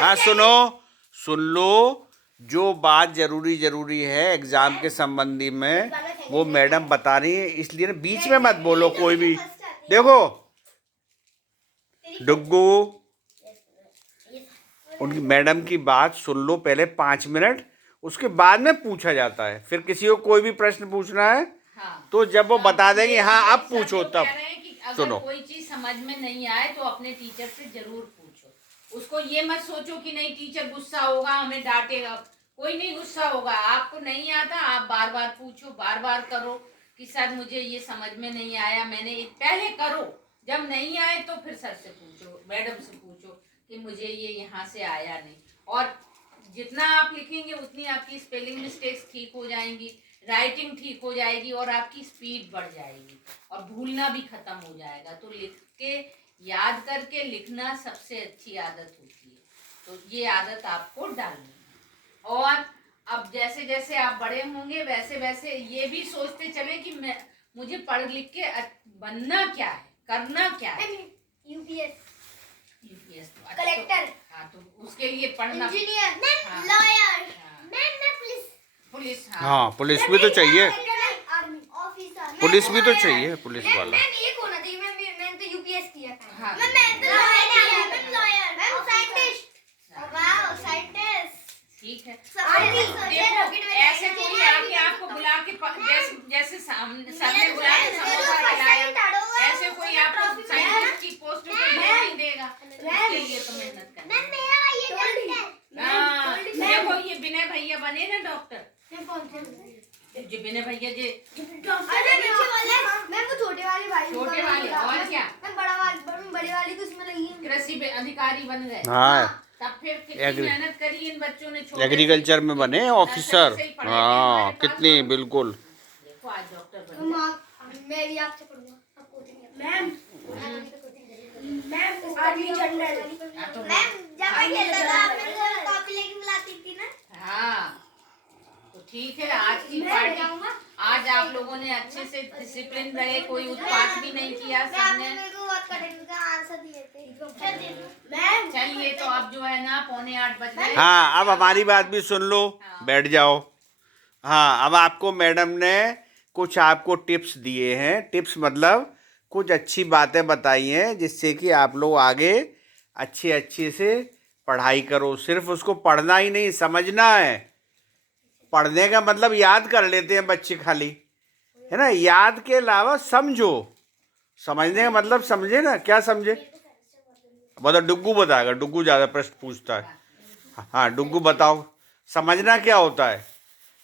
हाँ सुनो, सुन लो, जो बात जरूरी है एग्जाम के संबंधी में वो मैडम बता रही है, इसलिए ना बीच में मत बोलो कोई भी। देखो डुग्गू, उनकी मैडम की बात सुन लो पहले 5 मिनट, उसके बाद में पूछा जाता है। फिर किसी को कोई भी प्रश्न पूछना है तो जब वो बता देंगे हाँ अब पूछो तब। सुनो, कोई चीज समझ में नहीं आए तो अपने टीचर से जरूर पूछो। उसको ये मत सोचो कि नहीं टीचर गुस्सा होगा हमें डांटेगा, कोई नहीं गुस्सा होगा। आपको नहीं आता आप बार बार पूछो, बार बार करो कि सर मुझे ये समझ में नहीं आया, मैंने पहले करो। जब नहीं आए तो फिर सर से पूछो, मैडम से पूछो कि मुझे ये यहाँ से आया नहीं। और जितना आप लिखेंगे उतनी आपकी स्पेलिंग मिस्टेक्स ठीक हो जाएंगी, राइटिंग ठीक हो जाएगी और आपकी स्पीड बढ़ जाएगी और भूलना भी खत्म हो जाएगा। तो लिख के याद करके लिखना सबसे अच्छी आदत होती है, तो ये आदत आपको डालनी है। और अब जैसे जैसे आप बड़े होंगे वैसे वैसे ये भी सोचते चले कि मैं मुझे पढ़ लिख के बनना क्या है, करना क्या है। यूपीएस तो कलेक्टर, हाँ तो उसके लिए पढ़ना, इंजीनियर, लॉयर, पुलिस। हाँ पुलिस भी तो चाहिए, पुलिस भी तो चाहिए, पुलिस वाला। मैम एक होना चाहिए। मैंने तो यूपीएस किया था। हाँ। मैं तो lawyer, ma'am scientist. Wow scientist, ठीक है। देखो ऐसे कोई आके आपको बुला के जैसे सामने सर ने बुला के समोसा खिलाया, ऐसे कोई आपको साइंटिस्ट की पोस्ट पे नहीं देगा। उसके लिए तो मेहनत करना। देखो ये विनय भैया बने ना डॉक्टर, जो विनय भैया जी मैं वो छोटे वाले भाई, छोटे वाले और क्या, मैं बड़े वाली तो उसमें लगी है। कृषि अधिकारी बन गए। हाँ तब फिर कितनी मेहनत करी इन बच्चों ने, एग्रीकल्चर में बने ऑफिसर। हाँ कितनी, बिल्कुल। देखो आज डॉक्टर बन। मैं भी आपसे पढ़ूंगा ma'am. Ma'am army general. Ma'am जब मैं खेलता था आपने कॉपी लेके बुलाती थी ना। हाँ तो ठीक है, आज की पार्टी, आज आप लोगों ने अच्छे से डिसिप्लिन रहे, कोई उत्पात भी नहीं किया सबने। चलिए तो अब जो है ना 7:45 बज गए। हाँ अब हमारी बात भी सुन लो, बैठ जाओ। हाँ अब आपको मैडम ने कुछ आपको टिप्स दिए हैं, टिप्स मतलब कुछ अच्छी बातें बताई हैं जिससे कि आप लोग आगे अच्छे से पढ़ाई करो। सिर्फ उसको पढ़ना ही नहीं, समझना है। पढ़ने का मतलब याद कर लेते हैं बच्चे खाली, है ना, याद के अलावा समझो। समझने का मतलब समझे ना, क्या समझे बताओ। डुग्गू बताएगा, डुग्गू ज़्यादा प्रश्न पूछता है। हाँ डुग्गू बताओ, समझना क्या होता है।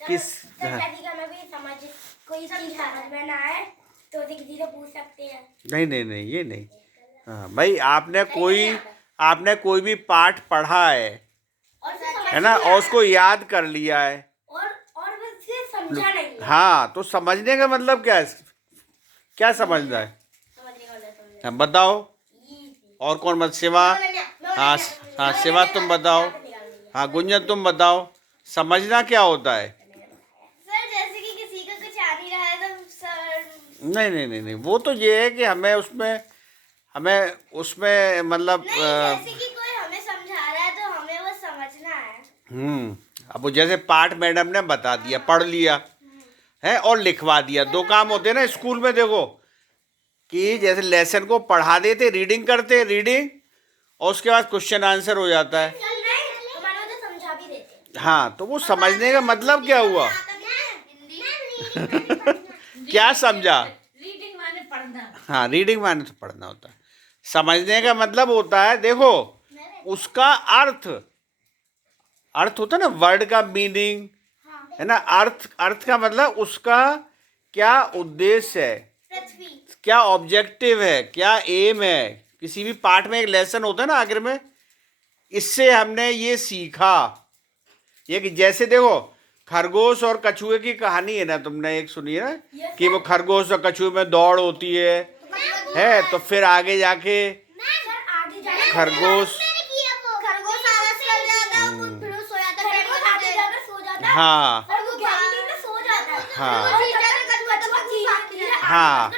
किस कोई चीज समझ में ना आए तो किसी से पूछ सकते हैं। नहीं ये नहीं। हाँ भाई आपने कोई भी पाठ पढ़ा है ना, और उसको याद कर लिया है और उससे समझा नहीं है। हाँ तो समझने का मतलब क्या है, क्या समझना है, हाँ, बताओ। और कौन मत, शिवा। हाँ हाँ शिवा तुम बताओ। हाँ गुंजन तुम बताओ, समझना क्या होता है। सर जैसे कि किसी का कुछ आ नहीं रहा है तो सर नहीं वो तो ये है कि हमें उसमें मतलब जैसे कि कोई हमें समझा रहा है तो हमें वो समझना है। अब वो जैसे पाठ मैडम ने बता दिया, पढ़ लिया है और लिखवा दिया, 2 काम होते हैं ना स्कूल में। देखो कि जैसे लेसन को पढ़ा देते, रीडिंग करते, रीडिंग, और उसके बाद क्वेश्चन आंसर हो जाता है। तो समझा भी देते। हाँ तो वो समझने का मतलब क्या हुआ क्या समझा। रीडिंग माने पढ़ना। हाँ रीडिंग माने तो पढ़ना होता है, समझने का मतलब होता है देखो उसका अर्थ होता है ना, वर्ड का मीनिंग है ना, अर्थ का मतलब उसका क्या उद्देश्य है, क्या ऑब्जेक्टिव है, क्या एम है। किसी भी पाठ में एक लेसन होता है ना आखिर में, इससे हमने ये सीखा ये कि जैसे देखो खरगोश और कछुए की कहानी है ना, तुमने एक सुनी है ना कि वो खरगोश और कछुए में दौड़ होती है तो फिर आगे जाके खरगोश हाँ हाँ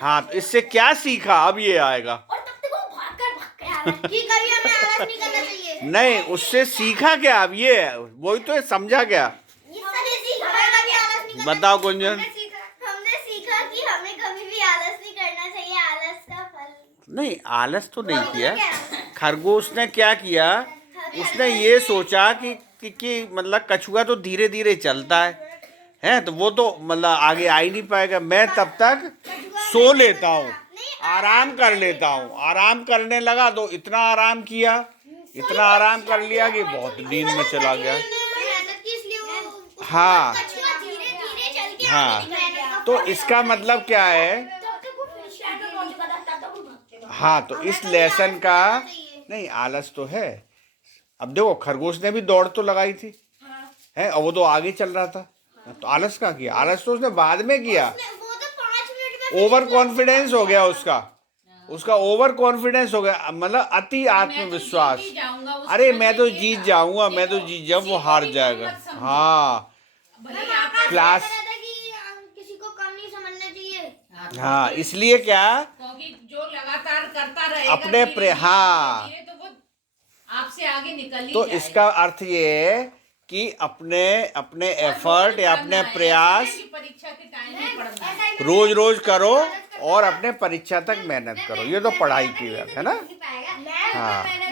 हाँ तो इससे क्या सीखा, अब ये आएगा। और तब तक वो भाग कर आलस नहीं करना चाहिए। नहीं, उससे सीखा क्या अब? ये वही तो समझा क्या? हमने सीखा कि आलस नहीं करना। बताओ गुंजन। हमने सीखा कि हमें कभी भी आलस नहीं करना चाहिए। आलस का फल नहीं, आलस तो नहीं किया। खरगोश ने क्या किया? उसने ये सोचा कि मतलब कछुआ तो धीरे धीरे चलता है तो वो तो मतलब आगे आ ही नहीं पाएगा। मैं तब तक सो लेता हूँ, आराम कर लेता हूँ। आराम करने लगा तो इतना आराम किया, इतना आराम कर लिया कि बहुत नींद में चला गया। मेहनत की, इसलिए वो हाँ कछुआ धीरे धीरे चल के हाँ, तो इसका मतलब क्या है? हाँ, तो इस लेसन का नहीं, आलस तो है। अब देखो, खरगोश ने भी दौड़ तो लगाई थी है, और वो तो आगे चल रहा था, तो आलस का किया? आलस तो उसने बाद में किया। वो तो 5 मिनट में ओवर कॉन्फिडेंस हो गया उसका ओवर कॉन्फिडेंस हो गया, मतलब अति आत्मविश्वास। जीत ही जाऊंगा, उसको अरे मतलब मैं तो ये जीत था जाऊंगा, कि मैं तो देखो, जीत जब वो किसी को हार भी जाएगा। कम मत समझो। हाँ, भले ही आपका क्लास, कहता था कि किसी को कम नहीं समझना चाहिए। हाँ, इसलिए क्या? क्योंकि जो लगातार करता रहेगा अपने हाँ, धीरे तो वो आपसे आगे निकल ही तो जाएगा। इसका अर्थ ये है कि अपने एफर्ट या अपने प्रयास परीक्षा के टाइम में पढ़ना है। रोज रोज करो और अपने परीक्षा तक मेहनत करो। ये तो पढ़ाई की बात है ना। मैं हाँ। मैंने